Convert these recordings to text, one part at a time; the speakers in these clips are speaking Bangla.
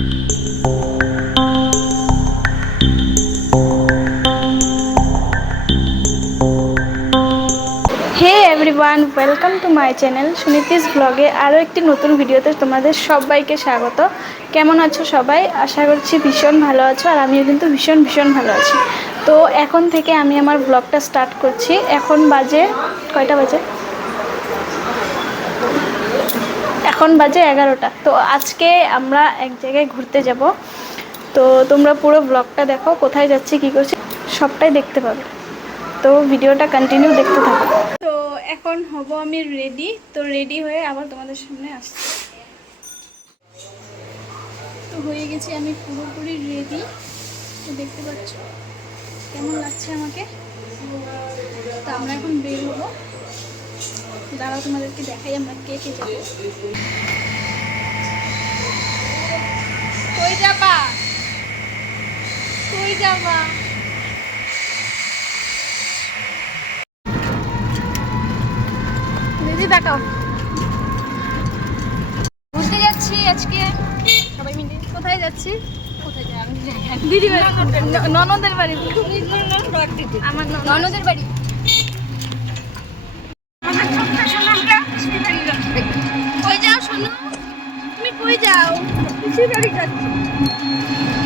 Hey everyone, welcome to my channel Suniti's ব্লগে। আরও একটি নতুন ভিডিওতে তোমাদের সবাইকে স্বাগত। কেমন আছো সবাই? আশা করছি ভীষণ ভালো আছো, আর আমিও কিন্তু ভীষণ ভালো আছি। তো এখন থেকে আমি আমার ব্লগটা স্টার্ট করছি। এখন বাজে কয়টা বাজে? এখন বাজে 11টা। তো আজকে আমরা এক জায়গায় ঘুরতে যাব। তো তোমরা পুরো ব্লগটা দেখো, কোথায় যাচ্ছি কী করছি সবটাই দেখতে পাবে। তো ভিডিওটা কন্টিনিউ দেখতে থাকো। তো এখন হব আমি রেডি। তো রেডি হয়ে আবার তোমাদের সামনে আসছি। তো হয়ে গেছি আমি পুরোপুরি রেডি। তো দেখতে পাচ্ছ কেমন লাগছে আমাকে। তো আমরা এখন বের হবো। দাঁড়াও তোমাদেরকে দেখাই আমরা কে কে যাবো। কই যাবা? কই যাবা? দিদি দেখাও। ঘুরতে যাচ্ছি আজকে সবাই মিলে। কোথায় যাচ্ছি? দিদি বাড়ি, ননদের বাড়ি। আমার ননদের বাড়ি। কই যাও শোনো? তুমি কই যাও? পিসির বাড়ি যাচ্ছি।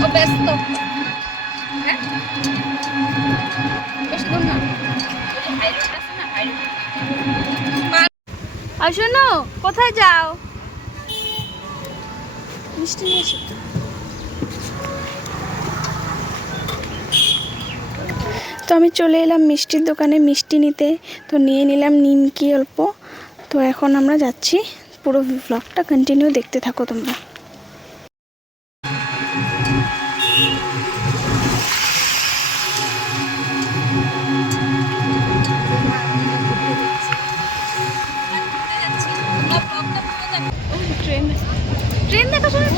ও ব্যস্ত। বেশি দূর না। আর শোনো, কোথায় যাও? মিষ্টি নিয়ে এসো। তো আমি চলে এলাম মিষ্টির দোকানে মিষ্টি নিতে। তো নিয়ে নিলাম নিমকি অল্প। তো এখন আমরা যাচ্ছি। পুরো ব্লগটা কন্টিনিউ দেখতে থাকো তোমরা। ট্রেন দেখো শোনো।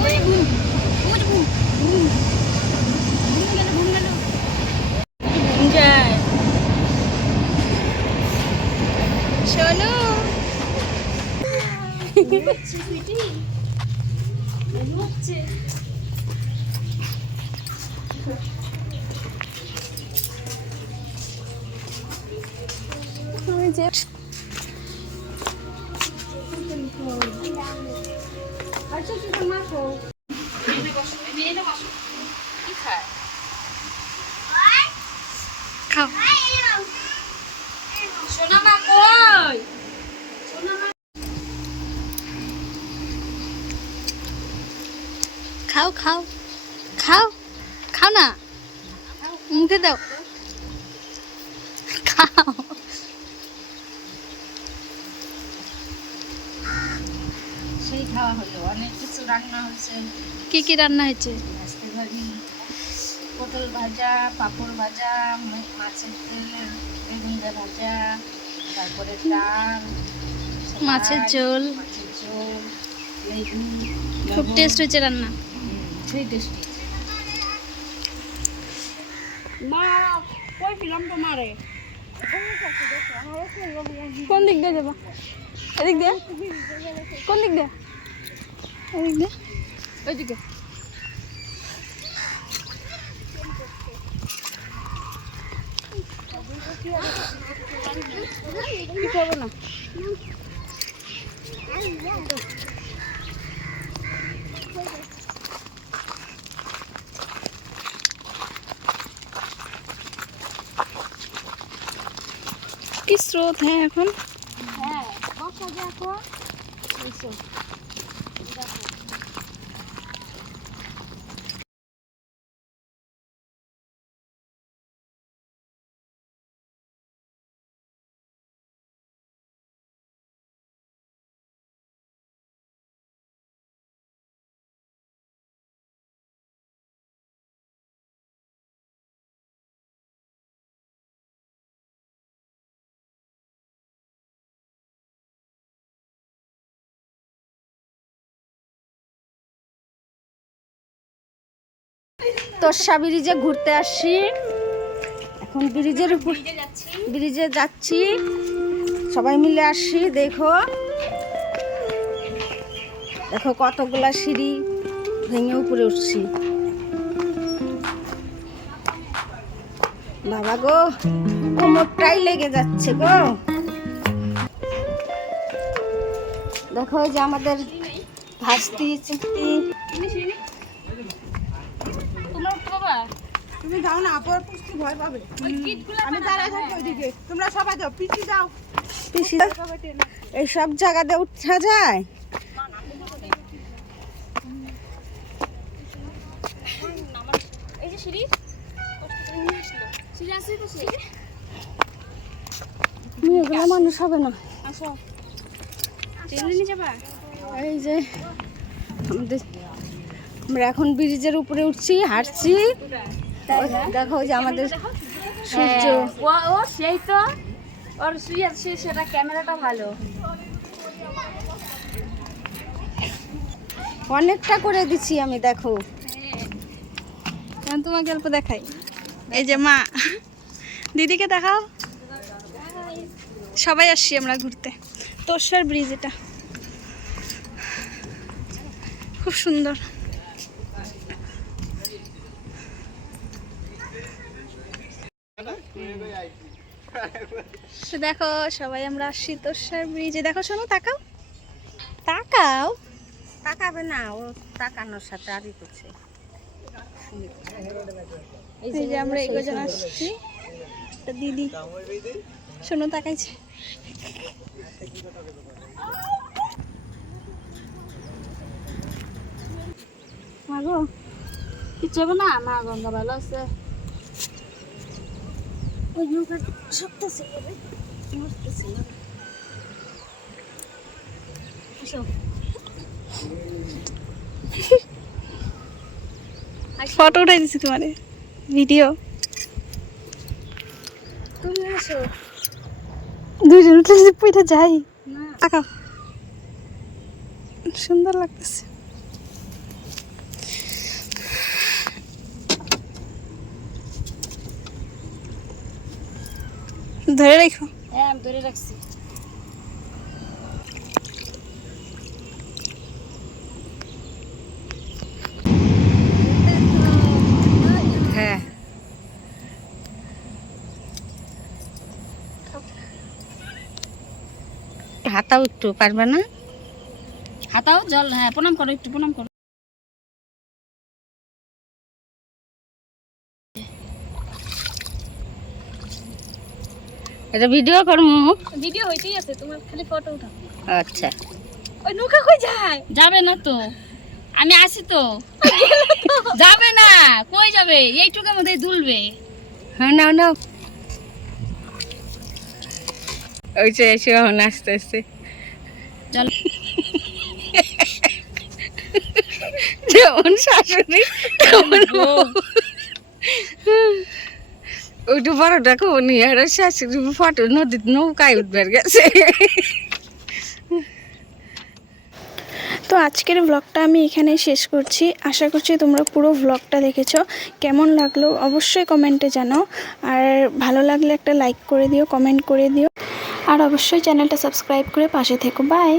শোনো খাও। সোনা মা কই? খাও খাও খাও, খাও না, মুখে দাও, খাও। সেই খাওয়া হলো, অনেক কিছু রান্না হয়েছে। কি কি রান্না হয়েছে? মাছের ভাজি, পটল ভাজা, পাঁপড় ভাজা, মাছের তেল বেগুন ভাজা, তারপরে ডাল, মাছের ঝোল। লেবু। খুব টেস্ট হয়েছে রান্না। সেই টেস্টি। মা কই ছিলাম তোমারে? কোন দিক দিয়ে যাবা? এদিক দিয়ে? কোন দিক দিয়ে? এদিক দিয়ে? ওইদিকে। কি করবো না? কি স্রোত হ্যাঁ এখন। হ্যাঁ বসা দেখো। তোরসা ব্রিজে ঘুরতে আসছি। এখন ব্রিজের উপর ব্রিজে যাচ্ছি, সবাই মিলে আসছি। দেখো দেখো কতগুলা সিঁড়ি, ভেঙে উপরে উঠছি। বাবা গো, কোমরটাই লেগে যাচ্ছে গো। দেখো এই যে আমাদের ভাস্তি চিঠি। তুমি যাও না, পর পুষ্টি ভয় পাবে। আমি দাঁড়ায় থাকবো ওইদিকে, তোমরা সবাই যাও, পিছি যাও। পিসি এই সব জায়গাতে উঠা যায়? এগুলো মানুষ হবে না। এই যে আমাদের, আমরা এখন ব্রিজের উপরে উঠছি, হাঁটছি। দেখো ওই যে আমাদের সূর্য। ও সেই তো ওর শুয়ে আছে, সেটা ক্যামেরাটা ভালো। অনেকটা করে দিচ্ছি আমি, দেখো। তোমাকে অল্প দেখাই। এই যে মা, দিদিকে দেখাও। সবাই আসছি আমরা ঘুরতে। তোরসার ব্রিজ, এটা খুব সুন্দর। দেখো সবাই আমরা আসছি তোরসার ব্রিজে। দেখো শোনো, তাকাও তাকাও। তাকাবে না, ও তাকানোর সাথে আরই করছে। এই যে আমরা এগোজন আসছি, একটা দিদি শোনো তাকাইছে। মাগো কিছু হবে না, মা গঙ্গা ভালো আছে। ওই নৌকা সবতেছে, নড়তেছে। ফটো উঠাই দিছি তোমার ভিডিও। তুমি আসো। দুইজন উঠলে যদি পইটা যাই। না তাকাও, সুন্দর লাগতেছে। ধরে রাখো। হ্যাঁ, আমি ধরে রাখছি। হ্যাঁ, হাতাও একটু পারবে না? হাতাও জল। হ্যাঁ, প্রণাম করো, একটু প্রণাম করো। এটা ভিডিও করমু? ভিডিও হইতেই আছে, তোমার খালি ফটো উঠাও। আচ্ছা। ওই নৌকা কই যায়? যাবে না তো, আমি আসি তো। যাবে না, কই যাবে? এইটুকুর মধ্যে দুলবে। হ্যাঁ, নাও নাও। ওই যে এসে এখন আস্তে আস্তে চল। যেমন শাশুড়ি তেমন ওইটু বড়টা কোনি আর শাশুড়ি ফটো নদীতে নৌকায় উঠবার গেছে। তো আজকের ব্লগটা আমি এখানে শেষ করছি। আশা করছি তোমরা পুরো ব্লগটা দেখেছো। কেমন লাগলো অবশ্যই কমেন্টে জানাও। আর ভালো লাগলে একটা লাইক করে দিও, কমেন্ট করে দিও। আর অবশ্যই চ্যানেলটা সাবস্ক্রাইব করে পাশে থেকো। বাই।